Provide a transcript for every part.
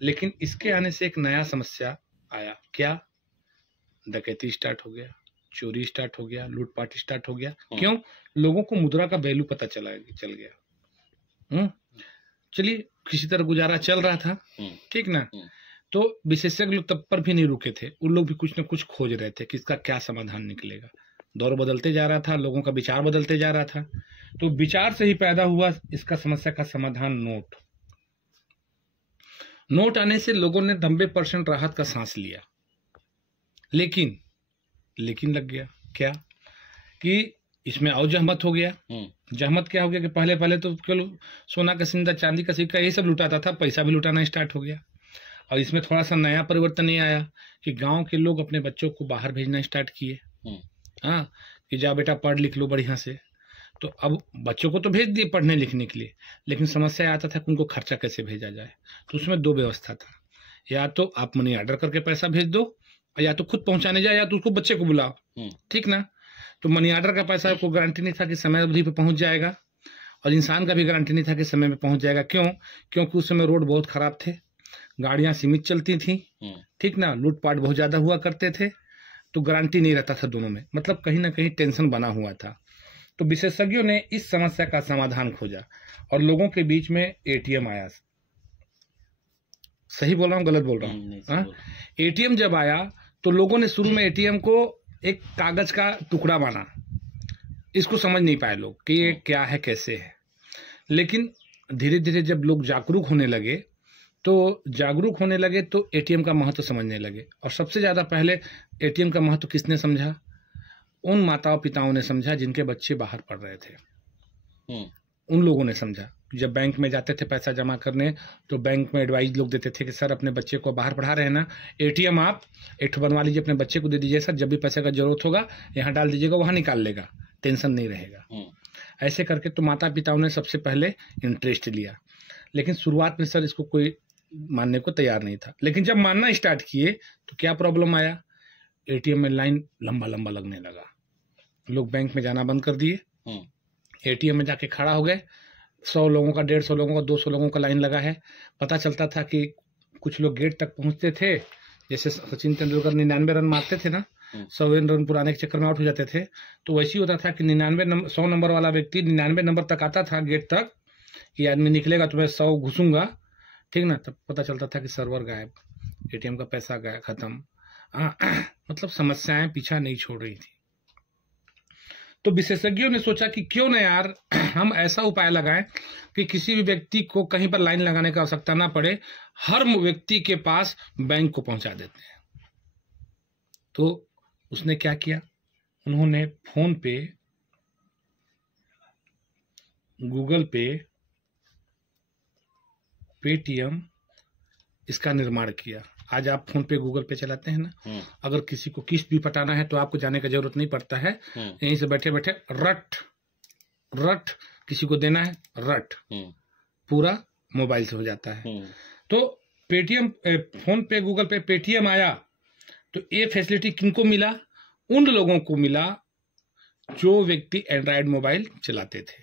लेकिन इसके आने से एक नया समस्या आया, क्या? डकैती स्टार्ट हो गया, चोरी स्टार्ट हो गया, लूटपाट स्टार्ट हो गया। क्यों? लोगों को मुद्रा का वैल्यू पता चल गया। चलिए, किसी तरह गुजारा चल रहा था, ठीक ना। तो विशेषज्ञ लोग तब पर भी नहीं रुके थे, उन लोग भी कुछ न कुछ खोज रहे थे कि इसका क्या समाधान निकलेगा। दौर बदलते जा रहा था, लोगों का विचार बदलते जा रहा था, तो विचार से ही पैदा हुआ इसका समस्या का समाधान नोट आने से लोगों ने 90% राहत का सांस लिया। लेकिन लग गया क्या कि इसमें और जहमत हो गया। जहमत क्या हो गया कि पहले तो केवल सोना का सिंदा, चांदी का सिक्का, यही सब लुटाता था, पैसा भी लुटाना स्टार्ट हो गया। और इसमें थोड़ा सा नया परिवर्तन ये आया कि गांव के लोग अपने बच्चों को बाहर भेजना स्टार्ट किए। हाँ, कि जाओ बेटा पढ़ लिख लो बढ़िया से। तो अब बच्चों को तो भेज दिए पढ़ने लिखने के लिए, लेकिन समस्या आता था कि उनको खर्चा कैसे भेजा जाए। तो उसमें दो व्यवस्था था, या तो आप मनी ऑर्डर करके पैसा भेज दो, या तो खुद पहुंचाने जाए, या तो उसको बच्चे को बुलाओ, ठीक ना। तो मनी ऑर्डर का पैसा को गारंटी नहीं था कि समय अवधि पे पहुंच जाएगा, और इंसान का भी गारंटी नहीं था कि समय में पहुंच जाएगा। क्यों? क्योंकि उस समय रोड बहुत खराब थे, गाड़ियां सीमित चलती थी, ठीक ना, लूटपाट बहुत ज्यादा हुआ करते थे, तो गारंटी नहीं रहता था दोनों में, मतलब कहीं ना कहीं टेंशन बना हुआ था। तो विशेषज्ञों ने इस समस्या का समाधान खोजा और लोगों के बीच में एटीएम आया। सही बोल रहा हूँ, गलत बोल रहा हूँ? एटीएम जब आया तो लोगों ने शुरू में एटीएम को एक कागज का टुकड़ा माना, इसको समझ नहीं पाए लोग कि ये क्या है, कैसे है। लेकिन धीरे धीरे जब लोग जागरूक होने लगे तो एटीएम का महत्व समझने लगे। और सबसे ज्यादा पहले एटीएम का महत्व किसने समझा? उन माताओं पिताओं ने समझा जिनके बच्चे बाहर पढ़ रहे थे। उन लोगों ने समझा। जब बैंक में जाते थे पैसा जमा करने, तो बैंक में एडवाइस लोग देते थे कि सर अपने बच्चे को बाहर पढ़ा रहे हैं ना, एटीएम आप एक बनवा लीजिए, अपने बच्चे को दे दीजिए सर, जब भी पैसे का जरूरत होगा यहाँ डाल दीजिएगा, वहां निकाल लेगा, टेंशन नहीं रहेगा। ऐसे करके तो माता पिताओं ने सबसे पहले इंटरेस्ट लिया। लेकिन शुरुआत में सर इसको कोई मानने को तैयार नहीं था। लेकिन जब मानना स्टार्ट किए तो क्या प्रॉब्लम आया? एटीएम में लाइन लंबा लंबा लगने लगा, लोग बैंक में जाना बंद कर दिए, एटीएम में जाके खड़ा हो गए। 100 लोगों का, 150 लोगों का, 200 लोगों का लाइन लगा है। पता चलता था कि कुछ लोग गेट तक पहुंचते थे, जैसे सचिन तेंदुलकर 99 रन मारते थे ना, 100 रन पुराने के चक्कर में आउट हो जाते थे, तो वैसे ही होता था कि 100 नंबर वाला व्यक्ति 99 नंबर तक आता था गेट तक, कि आदमी निकलेगा तो मैं 100 घुसूंगा, ठीक ना। तब पता चलता था कि सर्वर गायब, एटीएम का पैसा गायब, खत्म। मतलब समस्याएं पीछा नहीं छोड़ रही थी। तो विशेषज्ञों ने सोचा कि क्यों न यार हम ऐसा उपाय लगाएं कि किसी भी व्यक्ति को कहीं पर लाइन लगाने की आवश्यकता ना पड़े, हर व्यक्ति के पास बैंक को पहुंचा देते हैं। तो उसने क्या किया? उन्होंने फोन पे, गूगल पे, पेटीएम, इसका निर्माण किया। आज आप फोन पे, गूगल पे चलाते हैं ना, अगर किसी को किस्त भी पटाना है तो आपको जाने की जरूरत नहीं पड़ता है, यहीं से बैठे बैठे रट किसी को देना है, रट पूरा मोबाइल से हो जाता है। तो पेटीएम, फोन पे, गूगल पे, पेटीएम आया तो ये फैसिलिटी किनको मिला? उन लोगों को मिला जो व्यक्ति एंड्रॉयड मोबाइल चलाते थे।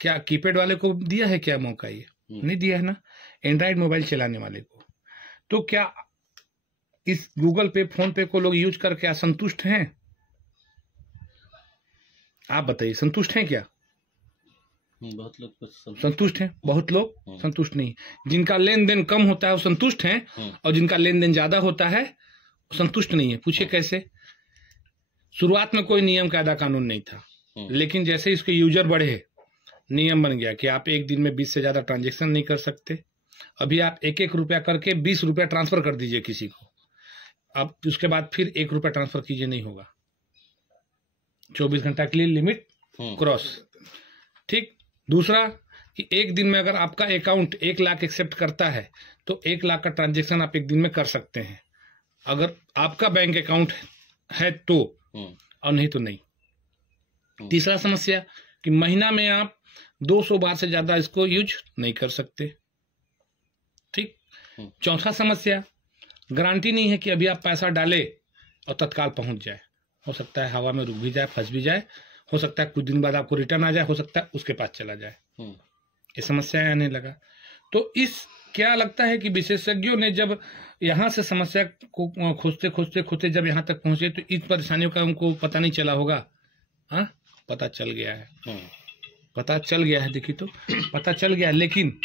क्या कीपैड वाले को दिया है क्या मौका? ये नहीं दिया है ना, एंड्रॉयड मोबाइल चलाने वाले को। तो क्या इस गूगल पे, फोन पे को लोग यूज करके असंतुष्ट हैं? आप बताइए, संतुष्ट हैं क्या? बहुत लोग संतुष्ट हैं, बहुत लोग संतुष्ट नहीं। जिनका लेन देन कम होता है वो संतुष्ट हैं, और जिनका लेन देन ज्यादा होता है वो संतुष्ट नहीं है। पूछिए कैसे? शुरुआत में कोई नियम कायदा कानून नहीं था, लेकिन जैसे इसके यूजर बढ़े, नियम बन गया कि आप एक दिन में 20 से ज्यादा ट्रांजेक्शन नहीं कर सकते। अभी आप 1-1 रुपया करके 20 रुपया ट्रांसफर कर दीजिए किसी को, अब उसके बाद फिर 1 रुपया ट्रांसफर कीजिए, नहीं होगा। 24 घंटा के लिए लिमिट क्रॉस, ठीक। दूसरा कि एक दिन में अगर आपका अकाउंट 1 लाख एक्सेप्ट करता है तो 1 लाख का ट्रांजेक्शन आप एक दिन में कर सकते हैं, अगर आपका बैंक अकाउंट है तो, और नहीं तो नहीं। तीसरा समस्या कि महीना में आप 200 बार से ज्यादा इसको यूज नहीं कर सकते, ठीक। चौथा समस्या, गारंटी नहीं है कि अभी आप पैसा डाले और तत्काल पहुंच जाए, हो सकता है हवा में रुक भी जाए, फंस भी जाए, हो सकता है कुछ दिन बाद आपको रिटर्न आ जाए, हो सकता है उसके पास चला जाए। ये समस्या आने लगा। तो इस क्या लगता है कि विशेषज्ञों ने जब यहाँ से समस्या को खोजते जब यहाँ तक पहुंचे तो इस परेशानियों का उनको पता नहीं चला होगा? हाँ, पता चल गया है, पता चल गया है। देखिए तो पता चल गया, लेकिन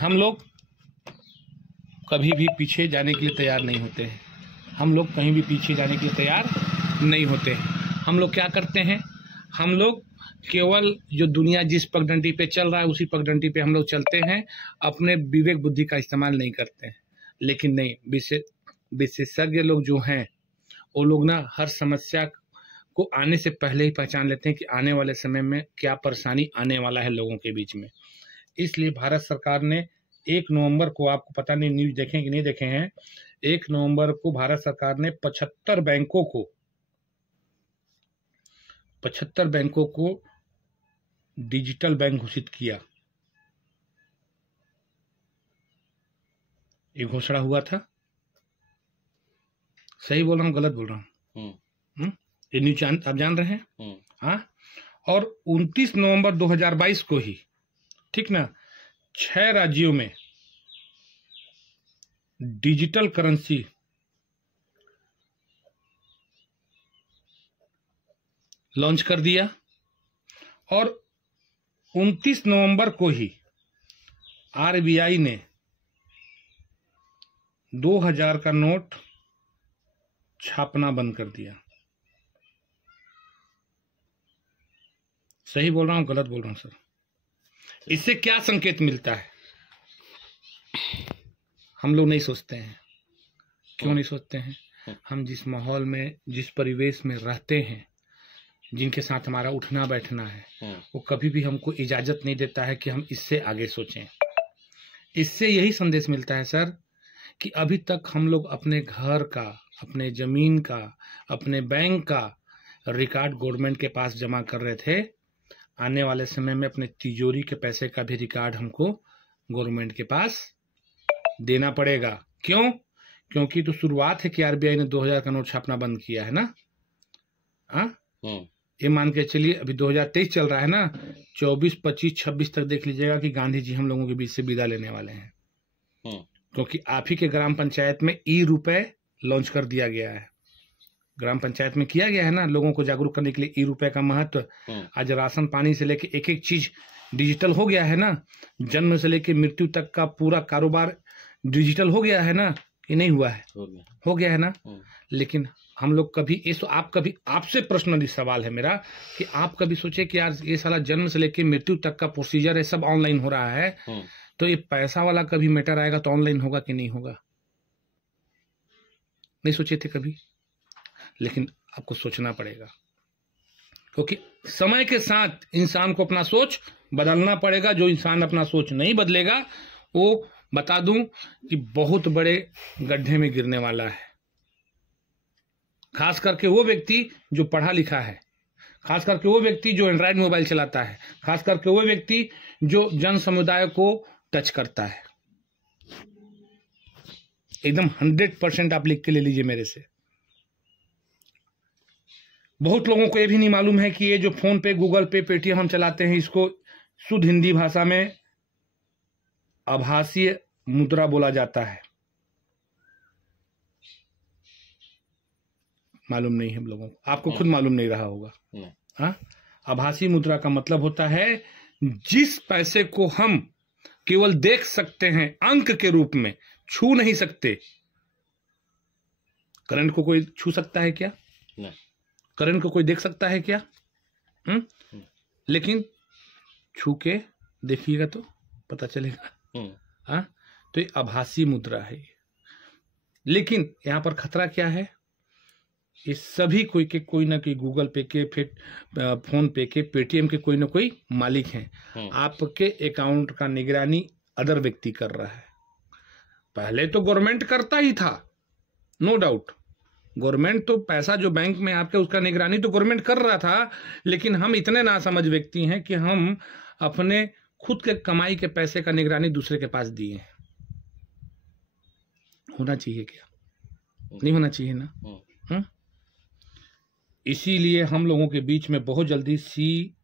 हम लोग कभी भी पीछे जाने के लिए तैयार नहीं होते हैं। हम लोग कहीं भी पीछे जाने के लिए तैयार नहीं होते हैं। हम लोग क्या करते हैं, हम लोग केवल जो दुनिया जिस पगडंडी पे चल रहा है उसी पगडंडी पे हम लोग चलते हैं, अपने विवेक बुद्धि का इस्तेमाल नहीं करते हैं। लेकिन नहीं, विशेषज्ञ लोग जो हैं वो लोग ना हर समस्या को आने से पहले ही पहचान लेते हैं कि आने वाले समय में क्या परेशानी आने वाला है लोगों के बीच में। इसलिए भारत सरकार ने 1 नवंबर को, आपको पता नहीं न्यूज देखें कि नहीं देखे हैं, 1 नवंबर को भारत सरकार ने 75 बैंकों को डिजिटल बैंक घोषित किया। ये घोषणा हुआ था, सही बोल रहा हूँ गलत बोल रहा हूँ? ये न्यूज आप जान रहे हैं? हाँ। और 29 नवंबर 2022 को ही, ठीक ना, 6 राज्यों में डिजिटल करेंसी लॉन्च कर दिया। और 29 नवंबर को ही आरबीआई ने 2000 का नोट छापना बंद कर दिया। सही बोल रहा हूं गलत बोल रहा हूं सर? इससे क्या संकेत मिलता है? हम लोग नहीं सोचते हैं। क्यों नहीं सोचते हैं? हम जिस माहौल में, जिस परिवेश में रहते हैं, जिनके साथ हमारा उठना बैठना है, वो कभी भी हमको इजाजत नहीं देता है कि हम इससे आगे सोचें। इससे यही संदेश मिलता है सर कि अभी तक हम लोग अपने घर का, अपने जमीन का, अपने बैंक का रिकॉर्ड गवर्नमेंट के पास जमा कर रहे थे। आने वाले समय में अपने तिजोरी के पैसे का भी रिकॉर्ड हमको गवर्नमेंट के पास देना पड़ेगा। क्यों? क्योंकि तो शुरुआत है कि आरबीआई ने 2000 का नोट छापना बंद किया है ना। ये मान के चलिए अभी 2023 चल रहा है ना, 24, 25, 26 तक देख लीजिएगा कि गांधी जी हम लोगों के बीच से विदा लेने वाले हैं। क्योंकि आप ही के ग्राम पंचायत में ₹रुपए लॉन्च कर दिया गया है। ग्राम पंचायत में किया गया है ना, लोगों को जागरूक करने के लिए ₹रुपए का महत्व। आज राशन पानी से लेके एक एक चीज डिजिटल हो गया है ना। जन्म से लेके मृत्यु तक का पूरा कारोबार डिजिटल हो गया है ना, कि नहीं हुआ है? हो गया है ना। लेकिन हम लोग कभी आपसे पर्सनली सवाल है मेरा कि आप कभी सोचे कि यार ये साला जन्म से लेके मृत्यु तक का प्रोसीजर है, सब ऑनलाइन हो रहा है, तो ये पैसा वाला कभी मैटर आएगा तो ऑनलाइन होगा कि नहीं होगा? नहीं सोचे थे कभी? लेकिन आपको सोचना पड़ेगा, क्योंकि समय के साथ इंसान को अपना सोच बदलना पड़ेगा। जो इंसान अपना सोच नहीं बदलेगा, वो बता दूं कि बहुत बड़े गड्ढे में गिरने वाला है। खास करके वो व्यक्ति जो पढ़ा लिखा है, खास करके वो व्यक्ति जो एंड्रॉयड मोबाइल चलाता है, खास करके वो व्यक्ति जो जन समुदाय को टच करता है। एकदम 100% आप लिख के ले लीजिए मेरे से। बहुत लोगों को ये भी नहीं मालूम है कि ये जो फोन पे, गूगल पे, पेटीएम हम चलाते हैं, इसको शुद्ध हिंदी भाषा में आभासीय मुद्रा बोला जाता है। मालूम नहीं है हम लोगों को, आपको खुद मालूम नहीं रहा होगा। हाँ, आभासी मुद्रा का मतलब होता है जिस पैसे को हम केवल देख सकते हैं, अंक के रूप में छू नहीं सकते। करंट को कोई छू सकता है क्या? नहीं। करंट को कोई देख सकता है क्या? लेकिन छू के देखिएगा तो पता चलेगा। हाँ, तो ये आभासी मुद्रा है। लेकिन यहां पर खतरा क्या है? ये सभी कोई ना कोई गूगल पे के, फिर फोन पे के, पेटीएम के कोई ना कोई मालिक हैं। आपके अकाउंट का निगरानी अदर व्यक्ति कर रहा है। पहले तो गवर्नमेंट करता ही था, नो डाउट। गवर्नमेंट तो पैसा जो बैंक में आपके, उसका निगरानी तो गवर्नमेंट कर रहा था। लेकिन हम इतने नासमझ व्यक्ति हैं कि हम अपने खुद के कमाई के पैसे का निगरानी दूसरे के पास दिए हैं। होना चाहिए क्या? नहीं होना चाहिए ना। इसीलिए हम लोगों के बीच में बहुत जल्दी CBDC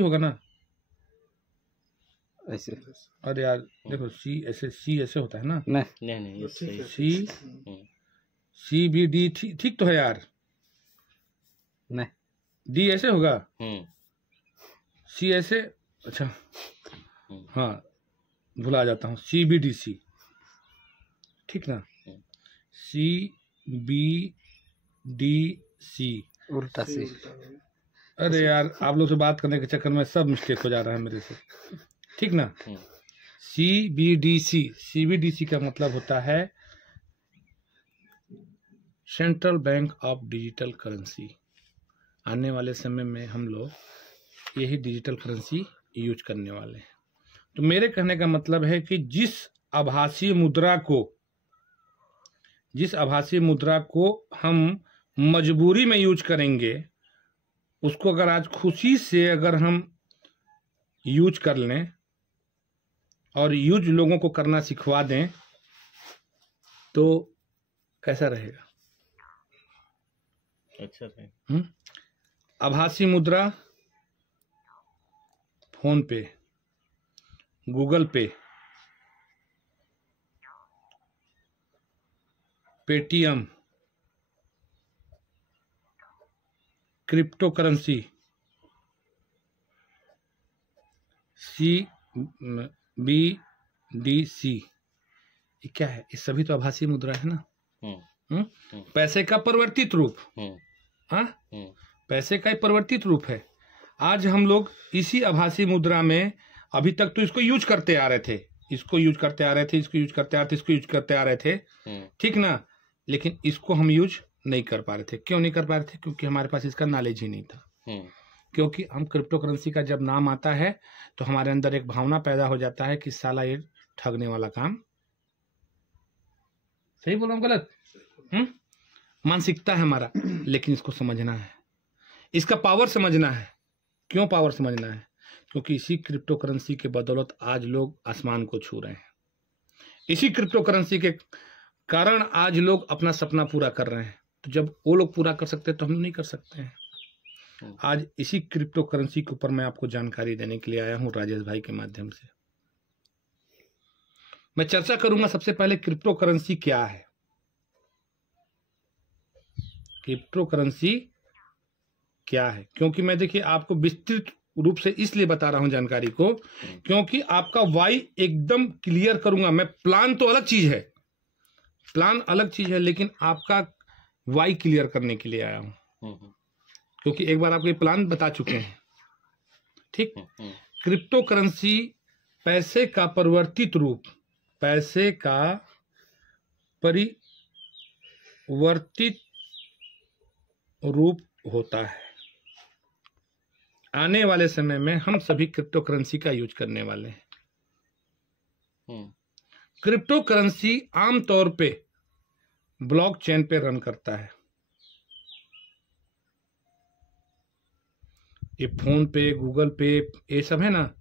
होगा ना, ऐसे। अरे यार देखो, सी ऐसे होता है ना। नहीं ये सही है। सी बी डी ठीक तो है यार। नहीं, डी ऐसे होगा, सी ऐसे। अच्छा हाँ, भुला जाता हूँ। सी बी डी सी, ठीक ना। सी बी डी सी उल्टा सी। अरे यार, आप लोग से बात करने के चक्कर में सब मिस्टेक हो जा रहा है मेरे से, ठीक ना। सी बी डी सी का मतलब होता है central bank of digital currency. आने वाले समय में हम लोग यही डिजिटल करेंसी यूज करने वाले हैं। तो मेरे कहने का मतलब है कि जिस आभासी मुद्रा को हम मजबूरी में यूज करेंगे, उसको अगर आज खुशी से अगर हम यूज कर लें और यूज लोगों को करना सिखवा दें तो कैसा रहेगा? अच्छा है। आभासी मुद्रा, फोन पे, गूगल पे, पेटीएम, क्रिप्टो करेंसी, CBDC, ये क्या है? ये सभी तो आभासी मुद्रा है ना। पैसे का परिवर्तित रूप। हाँ, पैसे का एक परिवर्तित रूप है। आज हम लोग इसी आभासी मुद्रा में अभी तक तो इसको यूज करते आ रहे थे, इसको यूज करते आ रहे थे, इसको यूज करते आ रहे थे, इसको यूज करते आ रहे थे, ठीक ना। लेकिन इसको हम यूज नहीं कर पा रहे थे। क्यों नहीं कर पा रहे थे? क्योंकि हमारे पास इसका नॉलेज ही नहीं था। क्योंकि हम क्रिप्टो करेंसी का जब नाम आता है तो हमारे अंदर एक भावना पैदा हो जाता है कि साला ये ठगने वाला काम। सही बोल रहा हूं गलत? मानसिकता है हमारा। लेकिन इसको समझना है, इसका पावर समझना है। क्यों पावर समझना है? क्योंकि इसी क्रिप्टो करेंसी के बदौलत आज लोग आसमान को छू रहे हैं। इसी क्रिप्टो करेंसी के कारण आज लोग अपना सपना पूरा कर रहे हैं। तो जब वो लोग पूरा कर सकते हैं तो हम नहीं कर सकते हैं। आज इसी क्रिप्टो करेंसी के ऊपर मैं आपको जानकारी देने के लिए आया हूं राजेश भाई के माध्यम से। मैं चर्चा करूंगा सबसे पहले क्रिप्टो करेंसी क्या है। क्रिप्टो करेंसी क्या है? क्योंकि मैं देखिए आपको विस्तृत रूप से इसलिए बता रहा हूं जानकारी को, क्योंकि आपका वाई एकदम क्लियर करूंगा मैं। प्लान तो अलग चीज है, प्लान अलग चीज है, लेकिन आपका वाई क्लियर करने के लिए आया हूं। क्योंकि एक बार आपको ये प्लान बता चुके हैं, ठीक। क्रिप्टो करेंसी पैसे का परिवर्तित रूप, पैसे का परिवर्तित रूप होता है। आने वाले समय में हम सभी क्रिप्टो करेंसी का यूज करने वाले हैं। क्रिप्टो करेंसी आमतौर पे ब्लॉकचेन पे रन करता है। ये फोन पे, गूगल पे, ये सब है ना,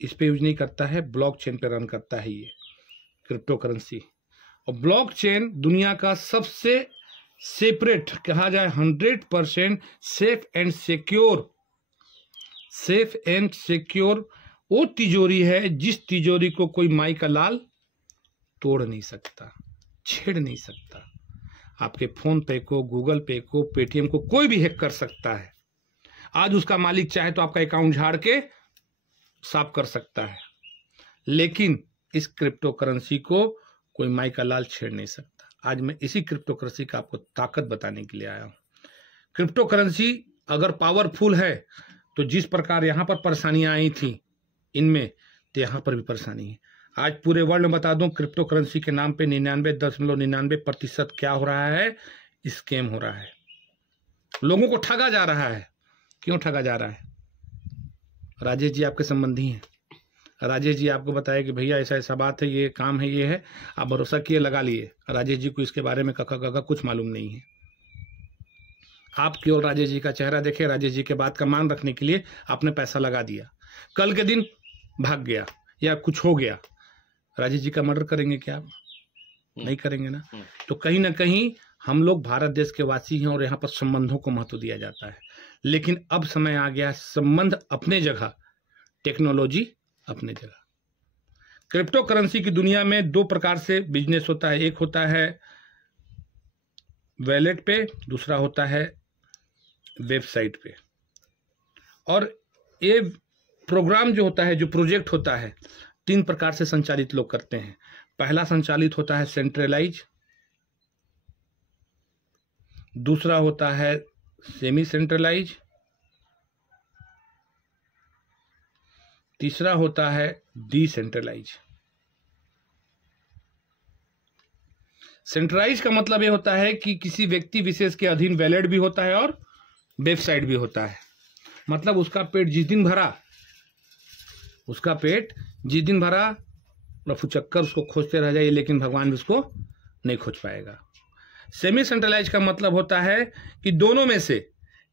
इस पे यूज नहीं करता है, ब्लॉकचेन पे रन करता है ये क्रिप्टो करेंसी। और ब्लॉकचेन दुनिया का सबसे सेपरेट, कहा जाए 100% सेफ एंड सिक्योर वो तिजोरी है जिस तिजोरी को कोई माई का लाल तोड़ नहीं सकता, छेड़ नहीं सकता। आपके फोन पे को, गूगल पे को, पेटीएम को कोई भी हैक कर सकता है। आज उसका मालिक चाहे तो आपका अकाउंट झाड़ के साफ कर सकता है, लेकिन इस क्रिप्टो करेंसी को कोई माई का लाल छेड़ नहीं सकता। आज मैं इसी क्रिप्टो करेंसी का आपको ताकत बताने के लिए आया हूं। क्रिप्टो करेंसी अगर पावरफुल है तो जिस प्रकार यहां पर परेशानियां आई थी इनमें, तो यहां पर भी परेशानी है। आज पूरे वर्ल्ड में बता दूं, क्रिप्टो करेंसी के नाम पे 99.99% क्या हो रहा है? स्कैम हो रहा है। लोगों को ठगा जा रहा है। क्यों ठगा जा रहा है? राजेश जी आपके संबंधी हैं, राजेश जी आपको बताया कि भैया ऐसा ऐसा बात है, ये काम है, ये है, आप भरोसा किए, लगा लिए। राजेश जी को इसके बारे में कका कुछ मालूम नहीं है। आप केवल राजेश जी का चेहरा देखे, राजेश जी के बात का मान रखने के लिए आपने पैसा लगा दिया, कल के दिन भाग गया या कुछ हो गया, राजेश जी का मर्डर करेंगे क्या आप? नहीं करेंगे ना। तो कहीं ना कहीं हम लोग भारत देश के वासी हैं और यहाँ पर संबंधों को महत्व दिया जाता है। लेकिन अब समय आ गया, संबंध अपने जगह, टेक्नोलॉजी अपने जगह। क्रिप्टो करेंसी की दुनिया में दो प्रकार से बिजनेस होता है, एक होता है वैलेट पे, दूसरा होता है वेबसाइट पे। और ये प्रोग्राम जो होता है, जो प्रोजेक्ट होता है, तीन प्रकार से संचालित लोग करते हैं। पहला संचालित होता है सेंट्रलाइज, दूसरा होता है सेमी सेंट्रलाइज, तीसरा होता है डिसेंट्रलाइज। सेंट्रलाइज का मतलब यह होता है कि किसी व्यक्ति विशेष के अधीन वैलेट भी होता है और वेबसाइट भी होता है। मतलब उसका पेट जिस दिन भरा रफू चक्कर उसको खोजते रह जाइए, लेकिन भगवान भी उसको नहीं खोज पाएगा। सेमी सेंट्रलाइज का मतलब होता है कि दोनों में से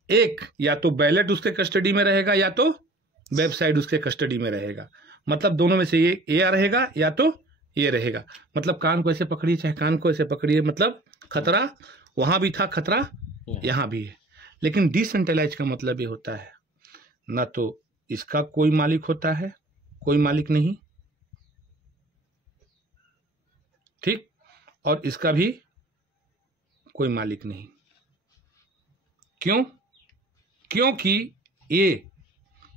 एक, या तो वैलेट उसके कस्टडी में रहेगा या तो वेबसाइट उसके कस्टडी में रहेगा। मतलब दोनों में से ये रहेगा या तो ये रहेगा। मतलब कान को ऐसे पकड़िए चाहे कान को ऐसे पकड़िए, मतलब खतरा वहां भी था, खतरा यहां भी है। लेकिन डिसेंट्रलाइज का मतलब ये होता है ना तो इसका कोई मालिक होता है, कोई मालिक नहीं, ठीक, और इसका भी कोई मालिक नहीं। क्यों? क्योंकि ये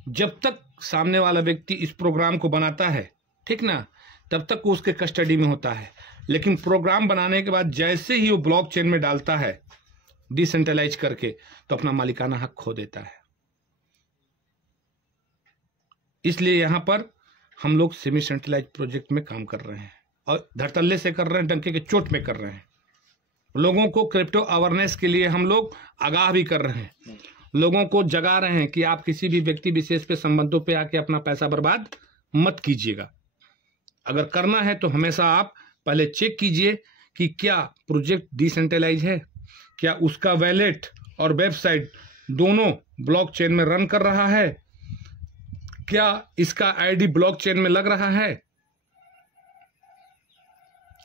जब तक सामने वाला व्यक्ति इस प्रोग्राम को बनाता है, ठीक ना, तब तक वो उसके कस्टडी में होता है। लेकिन प्रोग्राम बनाने के बाद जैसे ही वो ब्लॉकचेन में डालता है डिसेंट्रलाइज करके, तो अपना मालिकाना हक खो देता है। इसलिए यहां पर हम लोग सेमी सेंट्रलाइज प्रोजेक्ट में काम कर रहे हैं और धड़तल्ले से कर रहे हैं, डंके के चोट में कर रहे हैं। लोगों को क्रिप्टो अवेयरनेस के लिए हम लोग आगाह भी कर रहे हैं, लोगों को जगा रहे हैं कि आप किसी भी व्यक्ति विशेष पे संबंधों पे आके अपना पैसा बर्बाद मत कीजिएगा। अगर करना है तो हमेशा आप पहले चेक कीजिए कि क्या प्रोजेक्ट डिसेंट्रलाइज है, क्या उसका वैलेट और वेबसाइट दोनों ब्लॉकचेन में रन कर रहा है, क्या इसका आईडी ब्लॉकचेन में लग रहा है।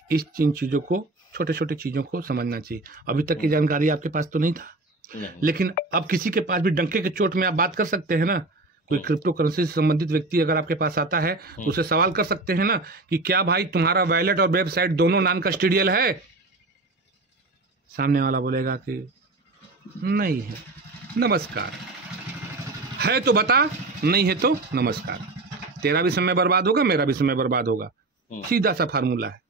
इस इन चीजों को, छोटे छोटे चीजों को समझना चाहिए। अभी तक की जानकारी आपके पास तो नहीं था, लेकिन अब किसी के पास भी डंके के चोट में आप बात कर सकते हैं ना। कोई क्रिप्टो करेंसी से संबंधित व्यक्ति अगर आपके पास आता है तो उसे सवाल कर सकते हैं ना कि क्या भाई तुम्हारा वैलेट और वेबसाइट दोनों नॉन कस्टोडियल है। सामने वाला बोलेगा कि नहीं है, नमस्कार, है तो बता, नहीं है तो नमस्कार। तेरा भी समय बर्बाद होगा, मेरा भी समय बर्बाद होगा। सीधा सा फार्मूला है।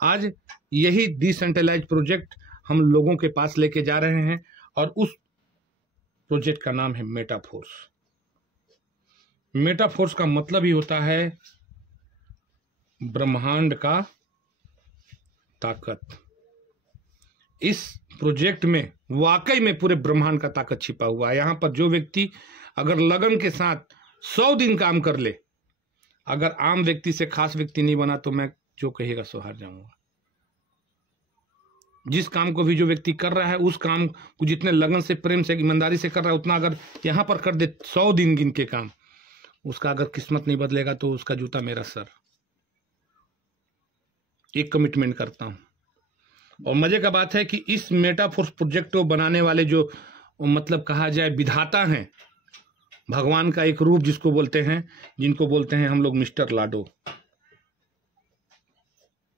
आज यही डिसेंट्रलाइज प्रोजेक्ट हम लोगों के पास लेके जा रहे हैं और उस प्रोजेक्ट का नाम है मेटाफोर्स। मेटाफोर्स का मतलब ही होता है ब्रह्मांड का ताकत। इस प्रोजेक्ट में वाकई में पूरे ब्रह्मांड का ताकत छिपा हुआ है। यहां पर जो व्यक्ति अगर लगन के साथ 100 दिन काम कर ले, अगर आम व्यक्ति से खास व्यक्ति नहीं बना तो मैं जो कहेगा सो हार जाऊंगा। जिस काम को भी जो व्यक्ति कर रहा है, उस काम को जितने लगन से, प्रेम से, ईमानदारी से कर रहा है, उतना अगर यहां पर कर दे 100 दिन गिन के काम, उसका अगर किस्मत नहीं बदलेगा तो उसका जूता मेरा सर। एक कमिटमेंट करता हूं। और मजे का बात है कि इस मेटाफोर्स प्रोजेक्ट को बनाने वाले जो मतलब कहा जाए विधाता हैं, भगवान का एक रूप जिसको बोलते हैं, जिनको बोलते हैं हम लोग मिस्टर लाडो।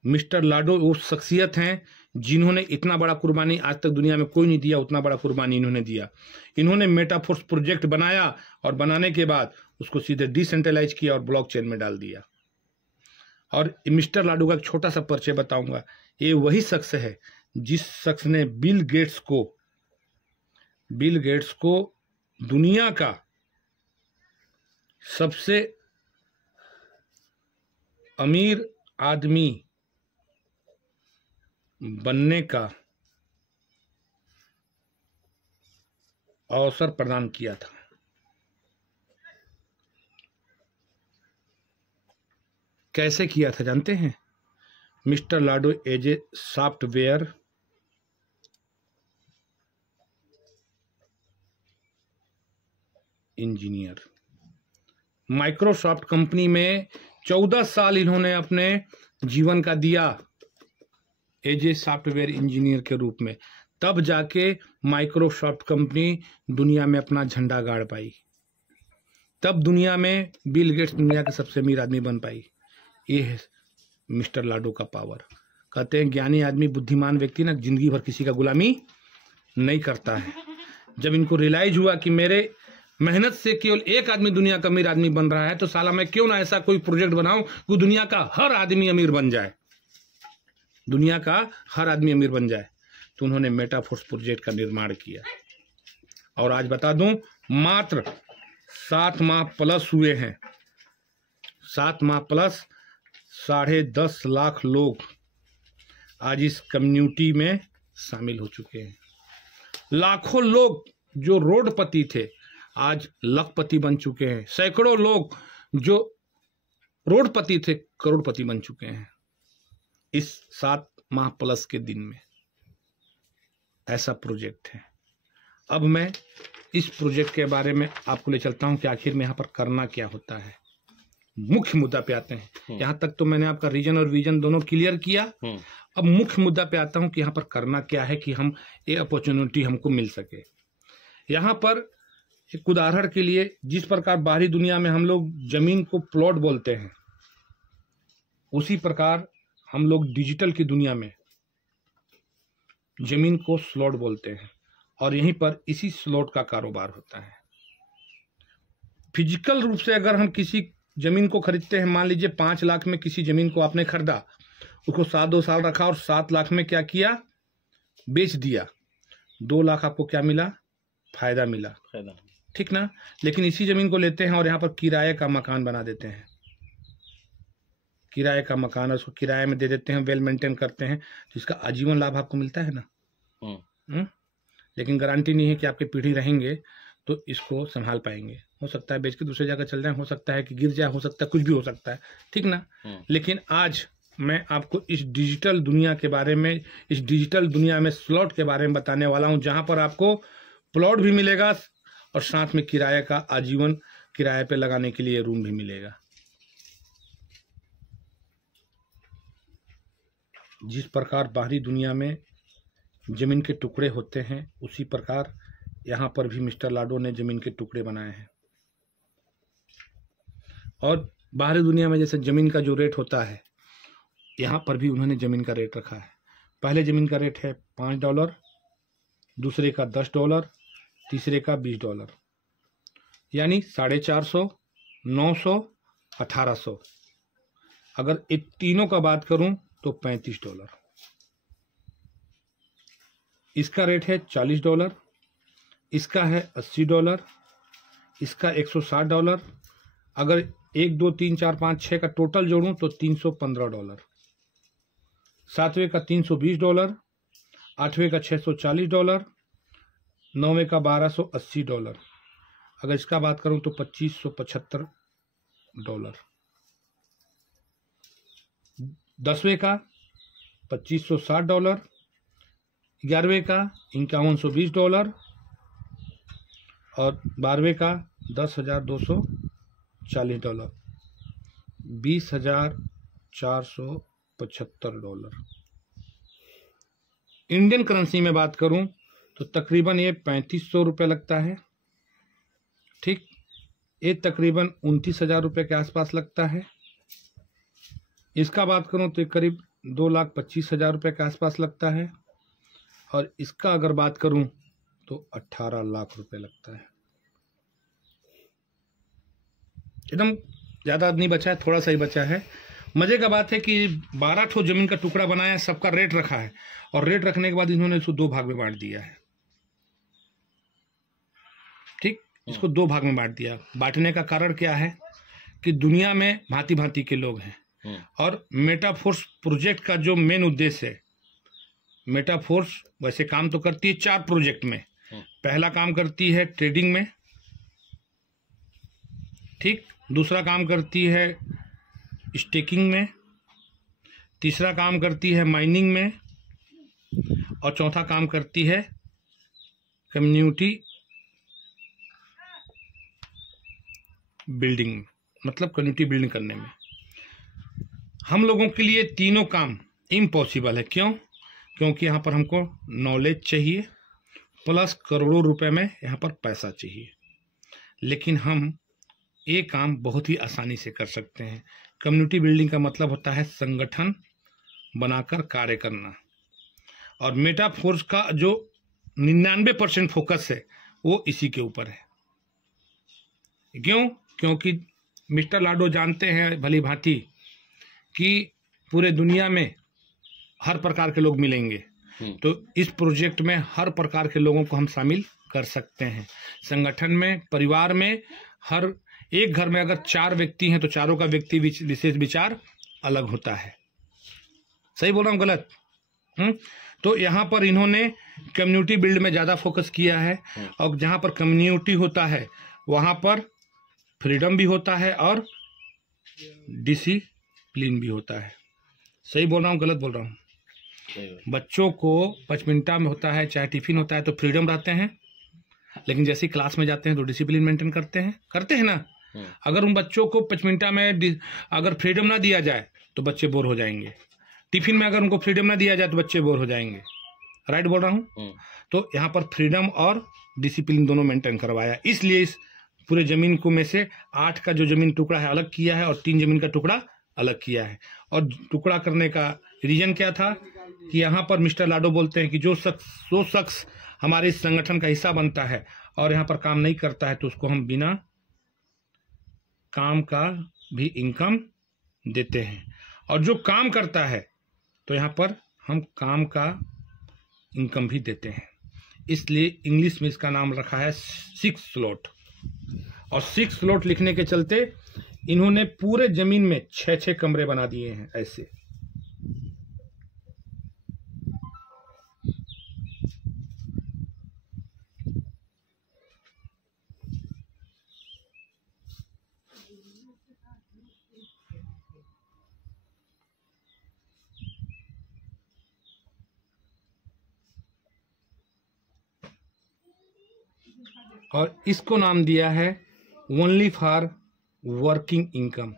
मिस्टर लाडो वो शख्सियत हैं जिन्होंने इतना बड़ा कुर्बानी आज तक दुनिया में कोई नहीं दिया, उतना बड़ा कुर्बानी इन्होंने दिया। इन्होंने मेटाफोर्स प्रोजेक्ट बनाया और बनाने के बाद उसको सीधे डिसेंट्रलाइज किया और ब्लॉकचेन में डाल दिया। और मिस्टर लाडो का एक छोटा सा परिचय बताऊंगा। ये वही शख्स है जिस शख्स ने बिल गेट्स को दुनिया का सबसे अमीर आदमी बनने का अवसर प्रदान किया था। कैसे किया था जानते हैं? Mister Lado as a software engineer, Microsoft company में 14 साल इन्होंने अपने जीवन का दिया एज ए सॉफ्टवेयर इंजीनियर के रूप में। तब जाके माइक्रोसॉफ्ट कंपनी दुनिया में अपना झंडा गाड़ पाई। तब दुनिया में बिल गेट्स दुनिया के सबसे अमीर आदमी बन पाई। ये है मिस्टर लाडो का पावर। कहते हैं ज्ञानी आदमी, बुद्धिमान व्यक्ति ना जिंदगी भर किसी का गुलामी नहीं करता है। जब इनको रियलाइज हुआ कि मेरे मेहनत से केवल एक आदमी दुनिया का अमीर आदमी बन रहा है, तो साला मैं क्यों ना ऐसा कोई प्रोजेक्ट बनाऊं कि दुनिया का हर आदमी अमीर बन जाए, दुनिया का हर आदमी अमीर बन जाए। तो उन्होंने मेटाफोर्स प्रोजेक्ट का निर्माण किया। और आज बता दूं, मात्र 7 माह प्लस हुए हैं, 7 माह प्लस 10.5 लाख लोग आज इस कम्युनिटी में शामिल हो चुके हैं। लाखों लोग जो रोडपति थे आज लखपति बन चुके हैं। सैकड़ों लोग जो रोडपति थे करोड़पति बन चुके हैं इस 7 माह प्लस के दिन में। ऐसा प्रोजेक्ट है। अब मैं इस प्रोजेक्ट के बारे में आपको ले चलता हूं कि आखिर में यहाँ पर करना क्या होता है। मुख्य मुद्दा पे आते हैं। यहाँ तक तो मैंने आपका रीजन और विजन दोनों क्लियर किया। अब मुख्य मुद्दा पे आता हूं कि यहाँ पर करना क्या है कि हम ये अपॉर्चुनिटी हमको मिल सके। यहाँ पर एक उदाहरण के लिए, जिस प्रकार बाहरी दुनिया में हम लोग जमीन को प्लॉट बोलते हैं, उसी प्रकार हम लोग डिजिटल की दुनिया में जमीन को स्लॉट बोलते हैं। और यहीं पर इसी स्लॉट का कारोबार होता है। फिजिकल रूप से अगर हम किसी जमीन को खरीदते हैं, मान लीजिए 5 लाख में किसी जमीन को आपने खरीदा, उसको 2 साल रखा और 7 लाख में क्या किया, बेच दिया। 2 लाख आपको क्या मिला, फायदा मिला, ठीक ना। लेकिन इसी जमीन को लेते हैं और यहाँ पर किराए का मकान बना देते हैं, किराए का मकान, उसको किराए में दे देते हैं, वेल मेंटेन करते हैं, तो इसका आजीवन लाभ आपको मिलता है ना। लेकिन गारंटी नहीं है कि आपके पीढ़ी रहेंगे तो इसको संभाल पाएंगे। हो सकता है बेच के दूसरे जगह चल जाए, हो सकता है कि गिर जाए, हो सकता है कुछ भी हो सकता है, ठीक ना। लेकिन आज मैं आपको इस डिजिटल दुनिया के बारे में, इस डिजिटल दुनिया में स्लॉट के बारे में बताने वाला हूं, जहां पर आपको प्लॉट भी मिलेगा और साथ में किराए का आजीवन किराए पे लगाने के लिए रूम भी मिलेगा। जिस प्रकार बाहरी दुनिया में जमीन के टुकड़े होते हैं, उसी प्रकार यहाँ पर भी मिस्टर लाडो ने जमीन के टुकड़े बनाए हैं। और बाहरी दुनिया में जैसे जमीन का जो रेट होता है, यहाँ पर भी उन्होंने जमीन का रेट रखा है। पहले जमीन का रेट है $5, दूसरे का $10, तीसरे का $20, यानी 450, 900, 1800। अगर इन तीनों का बात करूं तो $35। इसका रेट है $40, इसका है $80, इसका $160। अगर 1, 2, 3, 4, 5, 6 का टोटल जोड़ूं तो $315। 7वें का $320, 8वें का $640, 9वें का $1280। अगर इसका बात करूं तो $2575। 10वें का $2560, 11वें का $5120 और 12वें का $10,240, $20,475। इंडियन करेंसी में बात करूं तो तकरीबन ये ₹3500 लगता है, ठीक। ये तकरीबन ₹29,000 के आसपास लगता है। इसका बात करूं तो करीब ₹2,25,000 के आसपास लगता है। और इसका अगर बात करूं तो 18 लाख रुपए लगता है। एकदम ज्यादा नहीं बचा है, थोड़ा सा ही बचा है। मजे का बात है कि 12 ठो जमीन का टुकड़ा बनाया है, सबका रेट रखा है और रेट रखने के बाद इन्होंने इसको 2 भाग में बांट दिया है, ठीक। इसको 2 भाग में बांट दिया। बांटने का कारण क्या है कि दुनिया में भांति भांति के लोग हैं और मेटाफोर्स प्रोजेक्ट का जो मेन उद्देश्य है, मेटाफोर्स वैसे काम तो करती है 4 प्रोजेक्ट में। पहला काम करती है ट्रेडिंग में, ठीक। दूसरा काम करती है स्टेकिंग में, तीसरा काम करती है माइनिंग में और चौथा काम करती है कम्युनिटी बिल्डिंग, मतलब कम्युनिटी बिल्डिंग करने में। हम लोगों के लिए तीनों काम इम्पॉसिबल है। क्यों? क्योंकि यहाँ पर हमको नॉलेज चाहिए प्लस करोड़ों रुपए में यहाँ पर पैसा चाहिए। लेकिन हम ये काम बहुत ही आसानी से कर सकते हैं कम्युनिटी बिल्डिंग का मतलब होता है संगठन बनाकर कार्य करना, और मेटाफोर्स का जो 99% फोकस है वो इसी के ऊपर है। क्यों? क्योंकि मिस्टर लाडो जानते हैं भली भांति कि पूरे दुनिया में हर प्रकार के लोग मिलेंगे, तो इस प्रोजेक्ट में हर प्रकार के लोगों को हम शामिल कर सकते हैं। संगठन में, परिवार में, हर एक घर में अगर 4 व्यक्ति हैं तो चारों का व्यक्ति विशेष विचार अलग होता है। सही बोल रहा हूँ गलत? तो यहाँ पर इन्होंने कम्युनिटी बिल्ड में ज़्यादा फोकस किया है, और जहाँ पर कम्युनिटी होता है वहाँ पर फ्रीडम भी होता है और डिसिप्लिन भी होता है। सही बोल रहा हूँ गलत बोल रहा हूँ? बच्चों को 5 मिनटा में होता है, चाहे टिफिन होता है तो फ्रीडम रहते हैं, लेकिन जैसे क्लास में जाते हैं तो डिसिप्लिन मेंटेन करते हैं ना। अगर उन बच्चों को 5 मिनटा में अगर फ्रीडम ना दिया जाए तो बच्चे बोर हो जाएंगे। टिफिन में अगर उनको फ्रीडम ना दिया जाए तो बच्चे बोर हो जाएंगे। राइट बोल रहा हूँ? तो यहाँ पर फ्रीडम और डिसिप्लिन दोनों मेंटेन करवाया, इसलिए इस पूरे जमीन को में से 8 का जो जमीन टुकड़ा है अलग किया है और 3 जमीन का टुकड़ा अलग किया है। और टुकड़ा करने का रीजन क्या था कि यहाँ पर मिस्टर लाडो बोलते हैं कि जो शख्स हमारे इस संगठन का हिस्सा बनता है और यहाँ पर काम नहीं करता है तो उसको हम बिना काम का भी इनकम देते हैं, और जो काम करता है तो यहाँ पर हम काम का इनकम भी देते हैं। इसलिए इंग्लिश में इसका नाम रखा है 6 स्लॉट। और 6 स्लॉट लिखने के चलते इन्होंने पूरे जमीन में 6-6 कमरे बना दिए हैं ऐसे। और इसको नाम दिया है ओनली फॉर वर्किंग इनकम,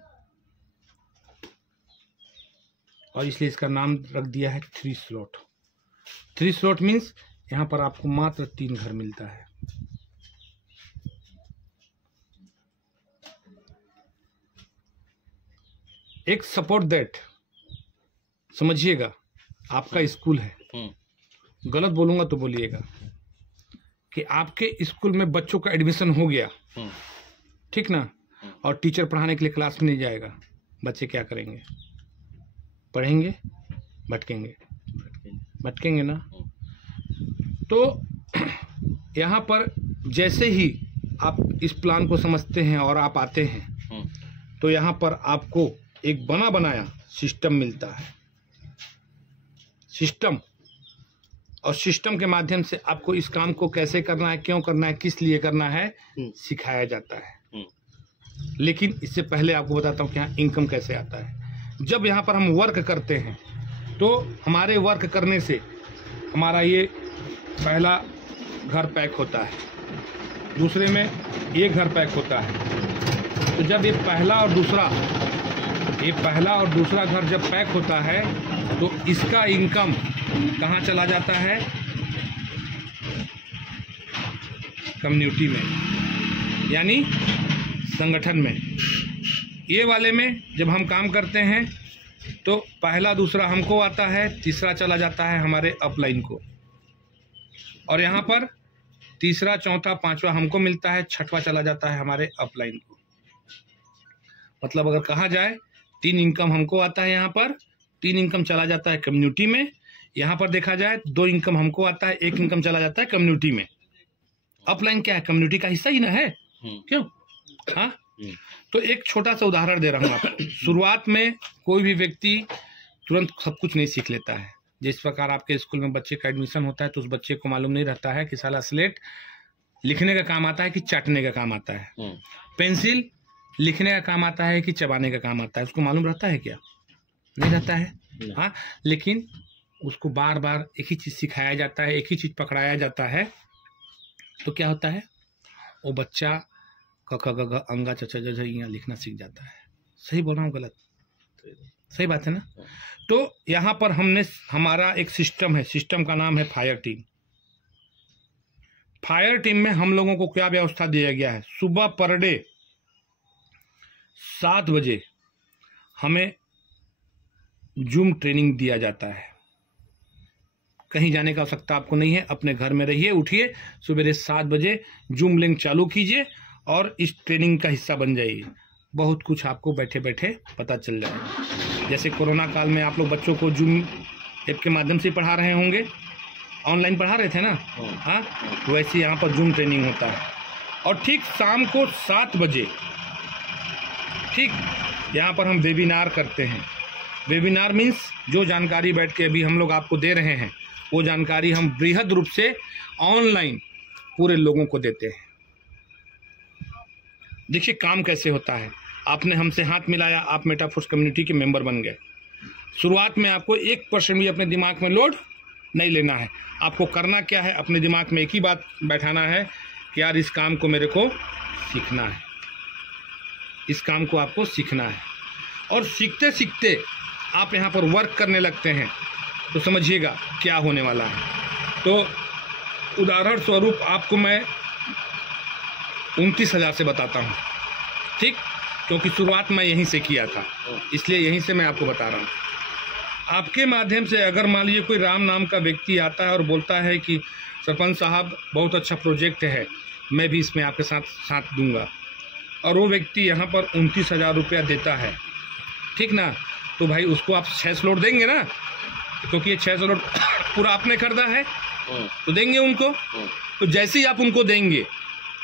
और इसलिए इसका नाम रख दिया है 3 स्लॉट। 3 स्लॉट मीन्स यहाँ पर आपको मात्र 3 घर मिलता है। एक सपोर्ट दैट, समझिएगा, आपका स्कूल है, गलत बोलूंगा तो बोलिएगा, कि आपके स्कूल में बच्चों का एडमिशन हो गया, ठीक ना, और टीचर पढ़ाने के लिए क्लास में नहीं जाएगा, बच्चे क्या करेंगे? पढ़ेंगे, भटकेंगे ना। तो यहाँ पर जैसे ही आप इस प्लान को समझते हैं और आप आते हैं तो यहाँ पर आपको एक बना बनाया सिस्टम मिलता है। सिस्टम, और सिस्टम के माध्यम से आपको इस काम को कैसे करना है, क्यों करना है, किस लिए करना है, सिखाया जाता है। लेकिन इससे पहले आपको बताता हूँ कि यहाँ इनकम कैसे आता है। जब यहाँ पर हम वर्क करते हैं तो हमारे वर्क करने से हमारा ये पहला घर पैक होता है, दूसरे में ये घर पैक होता है। तो जब ये पहला और दूसरा घर जब पैक होता है तो इसका इनकम कहाँ चला जाता है? कम्युनिटी में, यानी संगठन में। ये वाले में जब हम काम करते हैं तो पहला दूसरा हमको आता है, तीसरा चला जाता है हमारे अपलाइन को, और यहाँ पर तीसरा चौथा पांचवा हमको मिलता है, छठवां चला जाता है हमारे अपलाइन को। मतलब अगर कहा जाए 3 इनकम हमको आता है, यहाँ पर 3 इनकम चला जाता है कम्युनिटी में। यहाँ पर देखा जाए 2 इनकम हमको आता है, 1 इनकम चला जाता है कम्युनिटी में। अपलाइन क्या है? कम्युनिटी का हिस्सा ही ना है, क्यों? हाँ, तो एक छोटा सा उदाहरण दे रहा हूँ आपको। शुरुआत में कोई भी व्यक्ति तुरंत सब कुछ नहीं सीख लेता है। जिस प्रकार आपके स्कूल में बच्चे का एडमिशन होता है तो उस बच्चे को मालूम नहीं रहता है कि साला स्लेट लिखने का काम आता है कि चाटने का काम आता है, पेंसिल लिखने का काम आता है कि चबाने का काम आता है, उसको मालूम रहता है क्या? नहीं रहता है। हाँ, लेकिन उसको बार बार एक ही चीज़ सिखाया जाता है, एक ही चीज़ पकड़ाया जाता है, तो क्या होता है? वो बच्चा क ख ग घ अंगा च छ ज झ इयां लिखना सीख जाता है। सही बोल रहा हूँ गलत? सही बात है ना। तो यहाँ पर हमारा एक सिस्टम है, सिस्टम का नाम है फायर टीम। फायर टीम में हम लोगों को क्या व्यवस्था दिया गया है? सुबह पर डे 7 बजे हमें जूम ट्रेनिंग दिया जाता है। कहीं जाने का आवश्यकता आपको नहीं है, अपने घर में रहिए, उठिए, सुबह 7 बजे जूम लिंक चालू कीजिए और इस ट्रेनिंग का हिस्सा बन जाइए। बहुत कुछ आपको बैठे बैठे पता चल जाएगा। जैसे कोरोना काल में आप लोग बच्चों को जूम ऐप के माध्यम से पढ़ा रहे होंगे, ऑनलाइन पढ़ा रहे थे ना, हाँ, वैसे यहाँ पर जूम ट्रेनिंग होता है। और ठीक शाम को 7 बजे ठीक यहाँ पर हम वेबिनार करते हैं। वेबिनार मीन्स जो जानकारी बैठ के अभी हम लोग आपको दे रहे हैं, वो जानकारी हम बृहद रूप से ऑनलाइन पूरे लोगों को देते हैं। देखिए काम कैसे होता है। आपने हमसे हाथ मिलाया, आप मेटाफोर्स कम्युनिटी के मेंबर बन गए। शुरुआत में आपको 1% भी अपने दिमाग में लोड नहीं लेना है। आपको करना क्या है, अपने दिमाग में एक ही बात बैठाना है कि यार इस काम को मेरे को सीखना है, इस काम को आपको सीखना है। और सीखते सीखते आप यहाँ पर वर्क करने लगते हैं तो समझिएगा क्या होने वाला है। तो उदाहरण स्वरूप आपको मैं 29,000 से बताता हूँ, ठीक, क्योंकि शुरुआत मैं यहीं से किया था, इसलिए यहीं से मैं आपको बता रहा हूँ। आपके माध्यम से अगर मान लीजिए कोई राम नाम का व्यक्ति आता है और बोलता है कि सरपंच साहब बहुत अच्छा प्रोजेक्ट है, मैं भी इसमें आपके साथ दूंगा, और वो व्यक्ति यहाँ पर 29,000 रुपया देता है, ठीक ना, तो भाई उसको आप 6 स्लॉट देंगे ना, क्योंकि ये 6 स्लॉट पूरा आपने खरीदा है तो देंगे उनको। तो जैसे ही आप उनको देंगे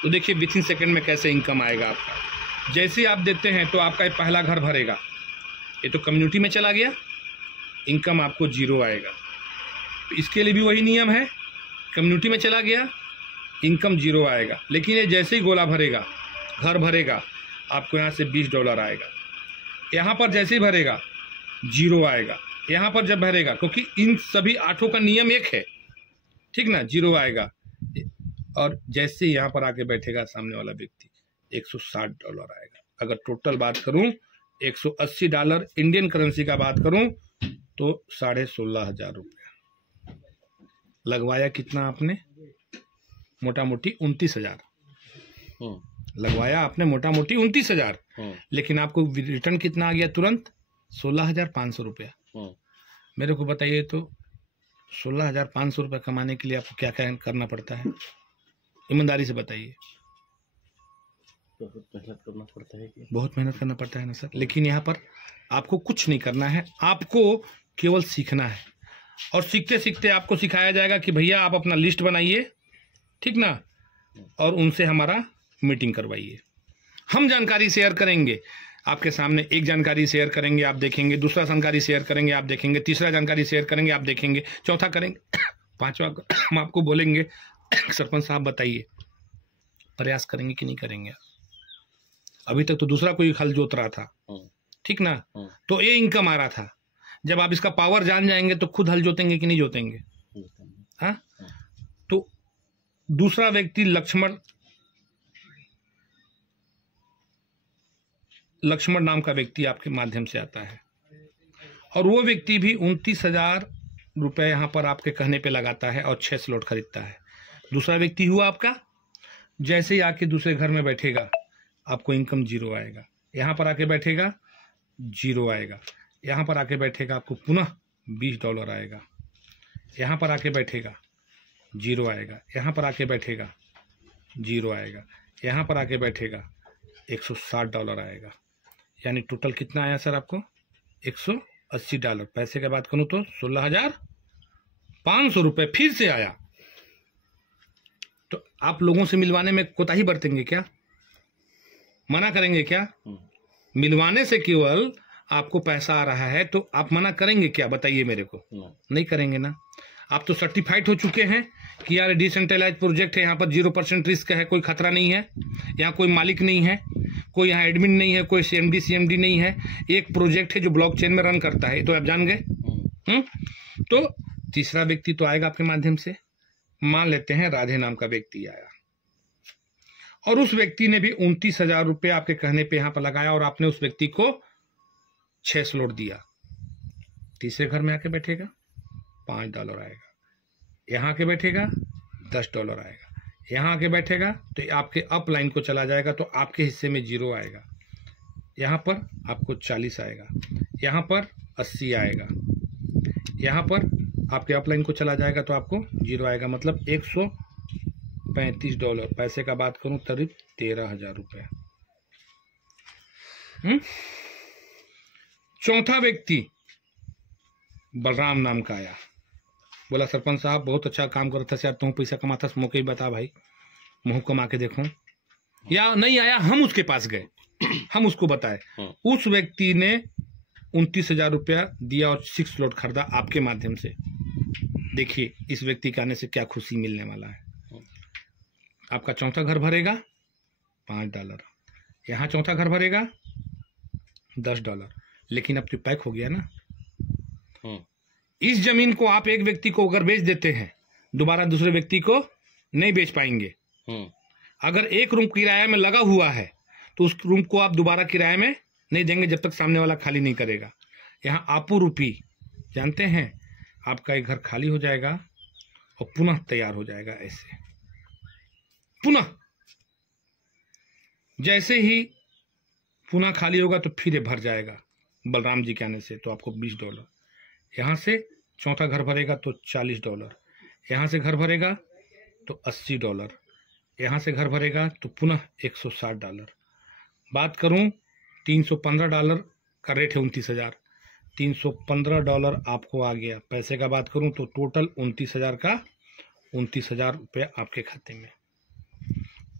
तो देखिए विथिन सेकंड में कैसे इनकम आएगा आपका। जैसे ही आप देते हैं तो आपका ये पहला घर भरेगा, ये तो कम्युनिटी में चला गया, इनकम आपको 0 आएगा। तो इसके लिए भी वही नियम है, कम्युनिटी में चला गया, इनकम 0 आएगा। लेकिन ये जैसे ही गोला भरेगा, घर भरेगा, आपको यहाँ से $20 आएगा। यहाँ पर जैसे ही भरेगा 0 आएगा। यहाँ पर जब भरेगा, क्योंकि इन सभी 8 का नियम एक है, ठीक ना, 0 आएगा। और जैसे ही यहाँ पर आके बैठेगा सामने वाला व्यक्ति, $160 आएगा। अगर टोटल बात करूं, $180 इंडियन करेंसी का बात करूं तो 16,500 रुपया लगवाया। कितना आपने? मोटा मोटी 29,000 लगवाया आपने, मोटा मोटी 29,000। लेकिन आपको रिटर्न कितना आ गया तुरंत? 16,500 रुपया। मेरे को बताइए तो 16,500 रुपया कमाने के लिए आपको क्या क्या करना पड़ता है? ईमानदारी से बताइए। बहुत मेहनत करना पड़ता है कि? बहुत मेहनत करना पड़ता है ना सर। लेकिन यहाँ पर आपको कुछ नहीं करना है, आपको केवल सीखना है। और सीखते सीखते आपको सिखाया जाएगा कि भैया आप अपना लिस्ट बनाइए, ठीक ना, और उनसे हमारा मीटिंग करवाइए। हम जानकारी शेयर करेंगे आपके सामने, एक जानकारी शेयर करेंगे, आप देखेंगे, दूसरा जानकारी शेयर करेंगे, आप देखेंगे, तीसरा जानकारी शेयर करेंगे, आप देखेंगे, चौथा करेंगे, पांचवा हम आपको बोलेंगे सरपंच साहब बताइए प्रयास करेंगे कि नहीं करेंगे? अभी तक तो दूसरा कोई हल जोत रहा था, ठीक ना, तो ये इनकम आ रहा था। जब आप इसका पावर जान जाएंगे तो खुद हल जोतेंगे कि नहीं जोतेंगे? हाँ। तो दूसरा व्यक्ति लक्ष्मण नाम का व्यक्ति आपके माध्यम से आता है, और वो व्यक्ति भी 29,000 रुपये यहाँ पर आपके कहने पे लगाता है और 6 स्लॉट खरीदता है। दूसरा व्यक्ति हुआ आपका। जैसे ही आके दूसरे घर में बैठेगा, आपको इनकम 0 आएगा। यहाँ पर आके बैठेगा, 0 आएगा। यहाँ पर आके बैठेगा, आपको पुनः $20 आएगा। यहाँ पर आके बैठेगा, 0 आएगा। यहाँ पर आके बैठेगा, 0 आएगा। यहाँ पर आके बैठेगा, $160 आएगा। यानी टोटल कितना आया सर आपको? $180। पैसे की बात करूं तो 16,500 रुपये फिर से आया। तो आप लोगों से मिलवाने में कोताही बरतेंगे क्या? मना करेंगे क्या? मिलवाने से केवल आपको पैसा आ रहा है तो आप मना करेंगे क्या? बताइए मेरे को। नहीं करेंगे ना। आप तो सर्टिफाइड हो चुके हैं कि यार डिसेंट्रलाइज प्रोजेक्ट है, यहाँ पर 0% रिस्क है, कोई खतरा नहीं है, यहाँ कोई मालिक नहीं है, कोई यहाँ एडमिन नहीं है, कोई CMD नहीं है, एक प्रोजेक्ट है जो ब्लॉकचेन में रन करता है। तो आप जान गए। तो तीसरा व्यक्ति तो आएगा आपके माध्यम से। मान लेते हैं राधे नाम का व्यक्ति आया और उस व्यक्ति ने भी 29,000 रुपये आपके कहने पे यहाँ पर लगाया और आपने उस व्यक्ति को 6 स्लॉट दिया। तीसरे घर में आके बैठेगा, $5 आएगा। यहाँ के बैठेगा, $10 आएगा। यहाँ आके बैठेगा तो आपके अप लाइन को चला जाएगा, तो आपके हिस्से में 0 आएगा। यहाँ पर आपको 40 आएगा, यहाँ पर 80 आएगा, यहाँ पर आपके अपलाइन को चला जाएगा तो आपको 0 आएगा, मतलब $135। पैसे का बात करूं करीब 13,000 रुपये। चौथा व्यक्ति बलराम नाम का आया, बोला सरपंच साहब बहुत अच्छा काम करता है, तुम पैसा कमाता मौके ही बता भाई, मुँह कमा के देखो। या नहीं आया, हम उसके पास गए, हम उसको बताए, उस व्यक्ति ने 29,000 रुपया दिया और 6 स्लॉट खरीदा आपके माध्यम से। देखिए इस व्यक्ति के आने से क्या खुशी मिलने वाला है। आपका चौथा घर भरेगा $5, यहाँ चौथा घर भरेगा $10, लेकिन अब तो पैक हो गया ना। इस जमीन को आप एक व्यक्ति को अगर बेच देते हैं, दोबारा दूसरे व्यक्ति को नहीं बेच पाएंगे। अगर एक रूम किराए में लगा हुआ है तो उस रूम को आप दोबारा किराए में नहीं देंगे जब तक सामने वाला खाली नहीं करेगा। यहाँ आपू रूपी जानते हैं, आपका एक घर खाली हो जाएगा और पुनः तैयार हो जाएगा। ऐसे पुनः जैसे ही पुनः खाली होगा तो फिर ये भर जाएगा बलराम जी के आने से, तो आपको $20। यहाँ से चौथा घर भरेगा तो $40, यहाँ से घर भरेगा तो $80, यहाँ से घर भरेगा तो पुनः $160। बात करूं $315 का रेट है, 29,000, $315 आपको आ गया। पैसे का बात करूं तो टोटल 29,000 का 29,000 रुपये आपके खाते में।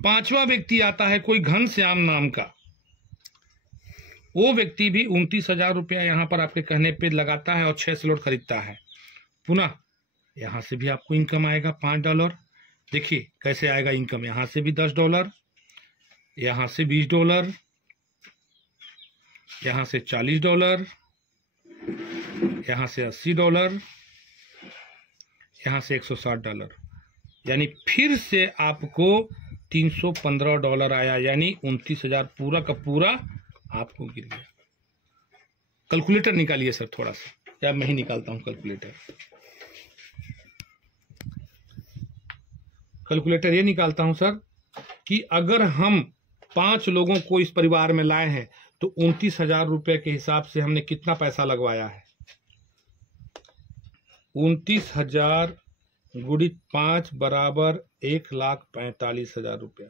पांचवा व्यक्ति आता है कोई घनश्याम नाम का, वो व्यक्ति भी 29,000 रुपया यहाँ पर आपके कहने पे लगाता है और 6 स्लॉट खरीदता है। पुनः यहाँ से भी आपको इनकम आएगा $5। देखिए कैसे आएगा इनकम, यहाँ से भी $10, यहाँ से $20, यहाँ से $40, यहाँ से $80, यहाँ से $160, यानी फिर से आपको $315 आया, यानी 29,000 पूरा का पूरा आपको गिर गया। कैलकुलेटर निकालिए सर थोड़ा सा, या मैं ही निकालता हूं कैलकुलेटर। कैलकुलेटर ये निकालता हूं सर कि अगर हम 5 लोगों को इस परिवार में लाए हैं तो 29,000 रुपए के हिसाब से हमने कितना पैसा लगवाया है। 29,000 गुणित 5 बराबर 1,45,000 रुपया।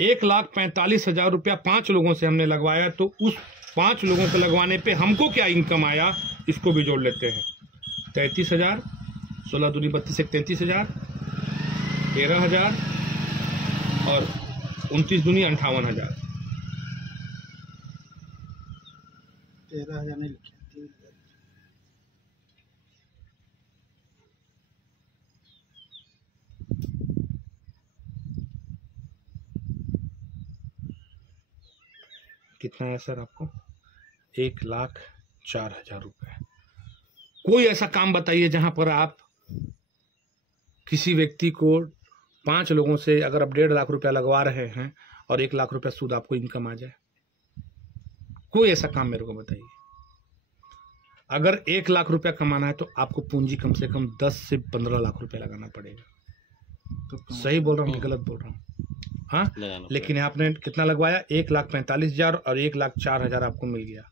1,45,000 रुपया 5 लोगों से हमने लगवाया, तो उस 5 लोगों को लगवाने पे हमको क्या इनकम आया इसको भी जोड़ लेते हैं। 33,000, 16 दूनी 32, 33,000, 13,000 और 29 दूनी 58,000। 13,000 नहीं लिखे, 3,000। कितना है सर आपको? 1,04,000 रुपए। कोई ऐसा काम बताइए जहां पर आप किसी व्यक्ति को 5 लोगों से अगर आप 1.5 लाख रुपया लगवा रहे हैं और 1 लाख रुपया सूद आपको इनकम आ जाए। कोई ऐसा काम मेरे को बताइए। अगर 1 लाख रुपया कमाना है तो आपको पूंजी कम से कम 10 से 15 लाख रुपया लगाना पड़ेगा। तो सही बोल रहा हूँ कि गलत बोल रहा हूँ? हाँ, लेकिन आपने कितना लगवाया? 1,45,000 और 1,04,000 आपको मिल गया।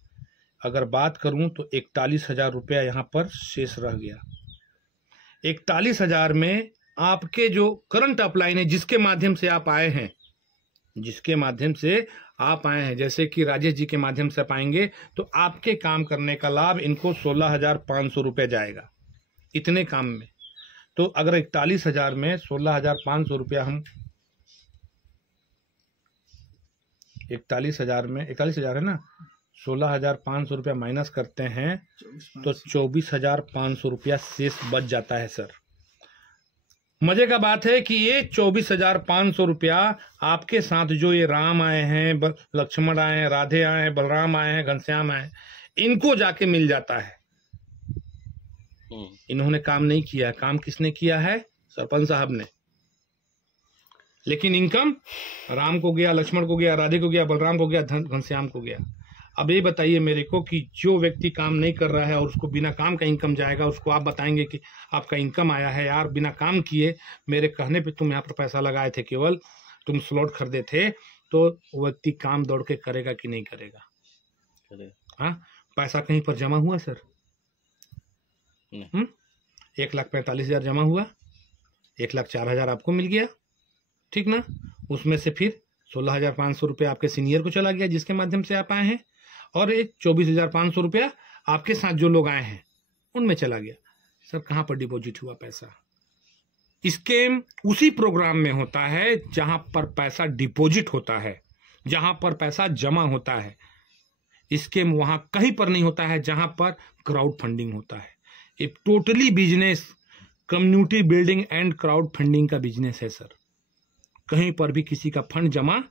अगर बात करूं तो 41,000 रुपया यहाँ पर शेष रह गया। 41,000 में आपके जो करंट अपलाइन है, जिसके माध्यम से आप आए हैं, जैसे कि राजेश जी के माध्यम से पाएंगे, तो आपके काम करने का लाभ इनको 16,500 रुपये जाएगा इतने काम में। तो अगर 41,000 में 16,500 रुपया हम 41,000 में 41,000 है ना, 16,500 रुपया माइनस करते हैं तो 24,500 रुपया शेष बच जाता है सर। मजे का बात है कि ये 24,500 रुपया आपके साथ जो ये राम आए हैं, लक्ष्मण आए हैं, राधे आए हैं, बलराम आए हैं, घनश्याम आए हैं, इनको जाके मिल जाता है। इन्होंने काम नहीं किया, काम किसने किया है? सरपंच साहब ने। लेकिन इनकम राम को गया, लक्ष्मण को गया, राधे को गया, बलराम को गया, घनश्याम को गया। अब ये बताइए मेरे को कि जो व्यक्ति काम नहीं कर रहा है और उसको बिना काम का इनकम जाएगा, उसको आप बताएंगे कि आपका इनकम आया है यार, बिना काम किए मेरे कहने पे तुम यहाँ पर पैसा लगाए थे, केवल तुम स्लॉट खरीदे थे, तो व्यक्ति काम दौड़ के करेगा कि नहीं करेगा? हाँ, पैसा कहीं पर जमा हुआ सर? 1,45,000 जमा हुआ, 1,04,000 आपको मिल गया, ठीक ना? उसमें से फिर 16,500 रुपया आपके सीनियर को चला गया जिसके माध्यम से आप आए हैं, और एक 24,500 रुपया आपके साथ जो लोग आए हैं उनमें चला गया। सर कहाँ पर डिपॉजिट हुआ पैसा? स्कैम उसी प्रोग्राम में होता है जहां पर पैसा डिपॉजिट होता है, जहां पर पैसा जमा होता है। स्कैम वहां कहीं पर नहीं होता है जहां पर क्राउड फंडिंग होता है। एक totally business community building and crowd funding का बिजनेस है सर। कहीं पर भी किसी का फंड जमा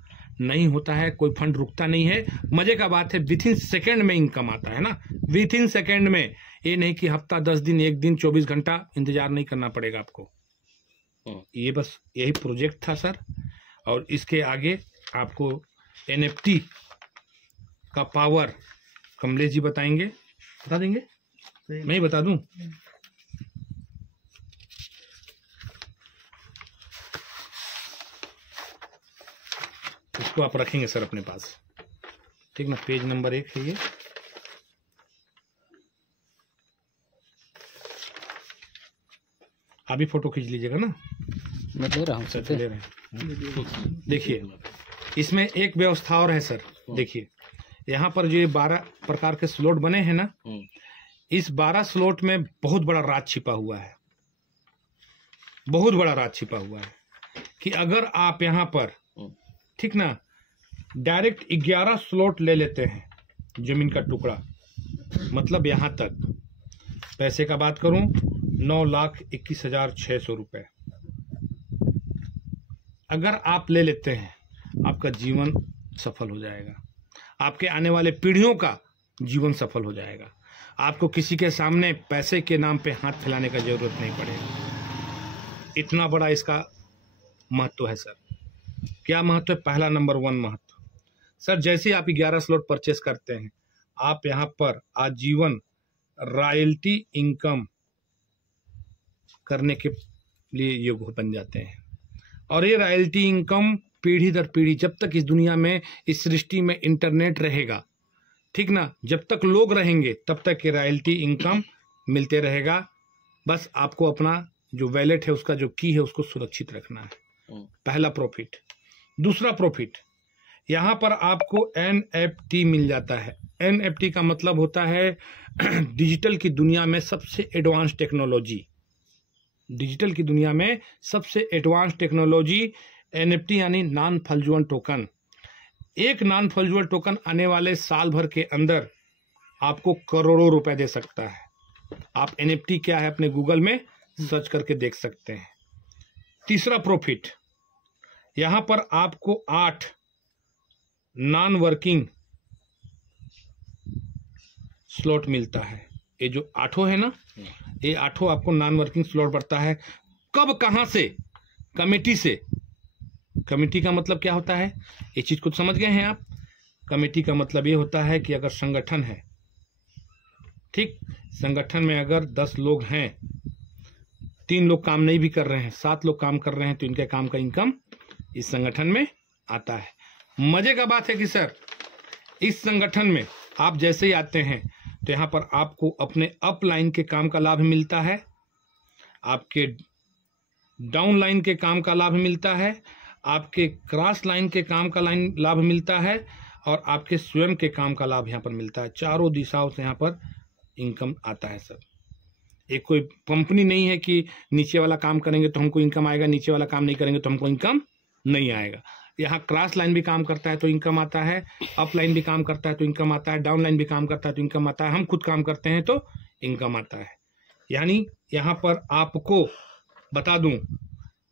नहीं होता है, कोई फंड रुकता नहीं है। मजे का बात है, विथ इन सेकेंड में इनकम आता है ना, विथ इन सेकेंड में। ये नहीं कि हफ्ता 10 दिन 1 दिन 24 घंटा इंतजार नहीं करना पड़ेगा आपको। ये बस यही प्रोजेक्ट था सर। और इसके आगे आपको NFT का पावर कमलेश जी बताएंगे, बता देंगे? मैं ही बता दूं? इसको आप रखेंगे सर अपने पास, ठीक ना? पेज नंबर 1 है ये। आप भी फोटो खींच लीजिएगा ना, मैं ले रहा हूँ सर, ले रहे हैं। देखिए इसमें एक व्यवस्था और है सर। देखिए यहाँ पर जो ये 12 प्रकार के स्लॉट बने हैं ना, इस 12 स्लॉट में बहुत बड़ा राज छिपा हुआ है, बहुत बड़ा राज छिपा हुआ है कि अगर आप यहाँ पर, ठीक ना, डायरेक्ट 11 स्लॉट ले लेते हैं जमीन का टुकड़ा, मतलब यहाँ तक पैसे का बात करूं 9,21,600 रुपए अगर आप ले लेते हैं, आपका जीवन सफल हो जाएगा, आपके आने वाले पीढ़ियों का जीवन सफल हो जाएगा। आपको किसी के सामने पैसे के नाम पे हाथ फैलाने का जरूरत नहीं पड़ेगा। इतना बड़ा इसका महत्व है सर। क्या महत्व है? पहला नंबर 1 महत्व सर, जैसे आप 11 स्लॉट परचेस करते हैं, आप यहाँ पर आजीवन रॉयल्टी इनकम करने के लिए योग्य बन जाते हैं। और ये रॉयल्टी इनकम पीढ़ी दर पीढ़ी, जब तक इस दुनिया में, इस सृष्टि में इंटरनेट रहेगा, ठीक ना, जब तक लोग रहेंगे तब तक ये रॉयल्टी इनकम मिलते रहेगा। बस आपको अपना जो वैलेट है, उसका जो की है, उसको सुरक्षित रखना है। पहला प्रॉफिट। दूसरा प्रॉफिट, यहाँ पर आपको NFT मिल जाता है। NFT का मतलब होता है डिजिटल की दुनिया में सबसे एडवांस टेक्नोलॉजी। डिजिटल की दुनिया में सबसे एडवांस टेक्नोलॉजी NFT यानी नॉन फंजिबल टोकन। एक नॉन फंजिबल टोकन आने वाले साल भर के अंदर आपको करोड़ों रुपए दे सकता है। आप NFT क्या है अपने गूगल में सर्च करके देख सकते हैं। तीसरा प्रॉफिट, यहां पर आपको 8 नॉन वर्किंग स्लॉट मिलता है। ये जो 8 है ना, ये 8 आपको नॉन वर्किंग स्लॉट बढ़ता है। कब, कहां से? कमेटी से। कमेटी का मतलब क्या होता है? ये चीज कुछ समझ गए हैं आप? कमेटी का मतलब ये होता है कि अगर संगठन है, ठीक, संगठन में अगर 10 लोग हैं, 3 लोग काम नहीं भी कर रहे हैं, 7 लोग काम कर रहे हैं, तो इनके काम का इनकम इस संगठन में आता है। मजे का बात है कि सर इस संगठन में आप जैसे ही आते हैं तो यहाँ पर आपको अपने अप लाइन के काम का लाभ मिलता है, आपके डाउन लाइन के काम का लाभ मिलता है, आपके क्रॉस लाइन के काम का लाभ मिलता है, और आपके स्वयं के काम का लाभ यहाँ पर मिलता है। चारों दिशाओं से यहाँ पर इनकम आता है सर। एक कोई कंपनी नहीं है कि नीचे वाला काम करेंगे तो हमको इनकम आएगा, नीचे वाला काम नहीं करेंगे तो हमको इनकम नहीं आएगा। यहाँ क्रॉस लाइन भी काम करता है तो इनकम आता है, अप लाइन भी काम करता है तो इनकम आता है, डाउन लाइन भी काम करता है तो इनकम आता है, हम खुद काम करते हैं तो इनकम आता है। यानी यहाँ पर आपको बता दूं,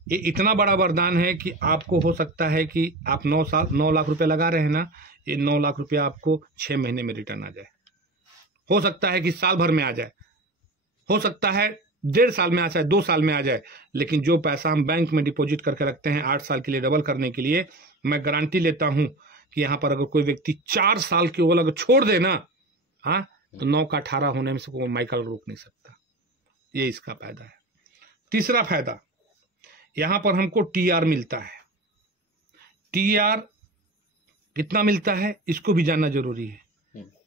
ये इतना बड़ा वरदान है कि आपको हो सकता है कि आप 9 लाख रुपए लगा रहे हैं ना, ये 9 लाख रुपया आपको 6 महीने में रिटर्न आ जाए। हो सकता है कि साल भर में आ जाए, हो सकता है 1.5 साल में आ जाए, 2 साल में आ जाए, लेकिन जो पैसा हम बैंक में डिपॉजिट करके रखते हैं 8 साल के लिए डबल करने के लिए, मैं गारंटी लेता हूं कि यहाँ पर अगर कोई व्यक्ति 4 साल की ओर अगर छोड़ दे ना, हाँ, तो 9 का 18 होने में से कोई माइकल रोक नहीं सकता। ये इसका फायदा है। तीसरा फायदा, यहाँ पर हमको TR मिलता है। TR कितना मिलता है इसको भी जानना जरूरी है।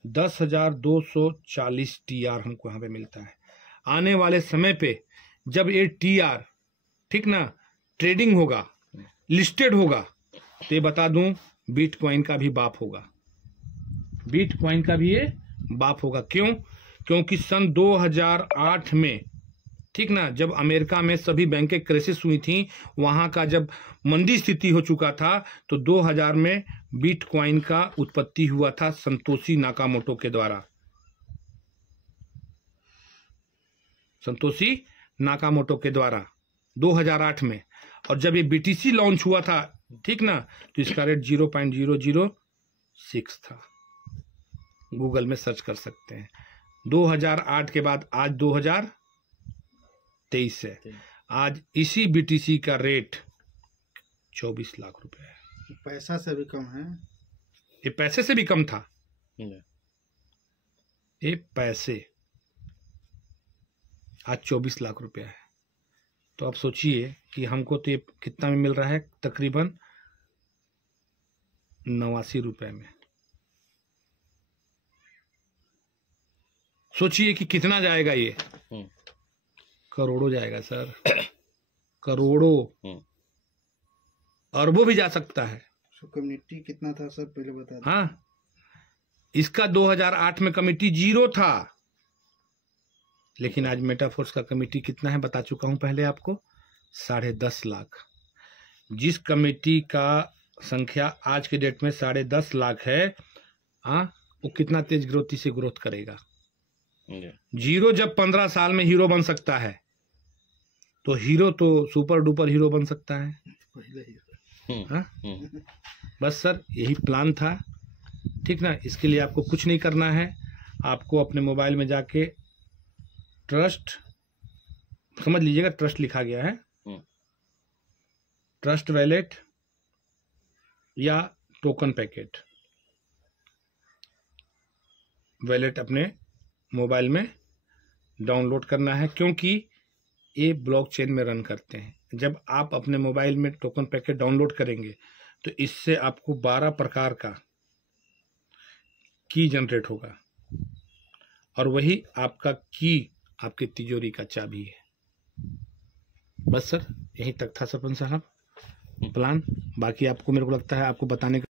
10,240 TR हमको यहाँ पे मिलता है। आने वाले समय पे जब ये TR ठीक ना ट्रेडिंग होगा, लिस्टेड होगा, तो ये बता दूं बिटकॉइन का भी बाप होगा। बिटकॉइन का भी ये बाप होगा। क्यों? क्योंकि सन 2008 में ठीक ना जब अमेरिका में सभी बैंकें क्राइसिस हुई थी, वहां का जब मंदी स्थिति हो चुका था, तो 2000 में बिटकॉइन का उत्पत्ति हुआ था संतोषी नाकामोटो के द्वारा। संतोषी नाकामोटो के द्वारा 2008 में। और जब ये BTC लॉन्च हुआ था ठीक ना, तो इसका रेट 0.006 था। गूगल में सर्च कर सकते हैं। 2008 के बाद आज 2023 है। आज इसी BTC का रेट 24 लाख रुपए है। पैसा से भी कम है। ये पैसे से भी कम था। ये पैसे आज 24 लाख रुपया है। तो आप सोचिए कि हमको तो ये कितना में मिल रहा है, तकरीबन 89 रुपए में। सोचिए कि कितना जाएगा ये, करोड़ों जाएगा सर, करोड़ों, अरबों भी जा सकता है। कम्युनिटी कितना था सर पहले बता दो। हाँ, इसका 2008 में कमिटी 0 था, लेकिन आज मेटाफोर्स का कमिटी कितना है बता चुका हूं पहले आपको, 10.5 लाख। जिस कमेटी का संख्या आज के डेट में 10.5 लाख है, वो कितना तेज ग्रोथ करेगा। 0 जब 15 साल में हीरो बन सकता है, तो हीरो तो सुपर डुपर हीरो बन सकता है। बस सर यही प्लान था ठीक ना। इसके लिए आपको कुछ नहीं करना है, आपको अपने मोबाइल में जाके ट्रस्ट, समझ लीजिएगा ट्रस्ट लिखा गया है, ट्रस्ट वैलेट या टोकन पैकेट वैलेट अपने मोबाइल में डाउनलोड करना है, क्योंकि ये ब्लॉकचेन में रन करते हैं। जब आप अपने मोबाइल में टोकन पैकेट डाउनलोड करेंगे तो इससे आपको 12 प्रकार का की जनरेट होगा, और वही आपका की आपके तिजोरी का चाबी है। बस सर यहीं तक था सरपंच साहब प्लान। बाकी आपको, मेरे को लगता है आपको बताने का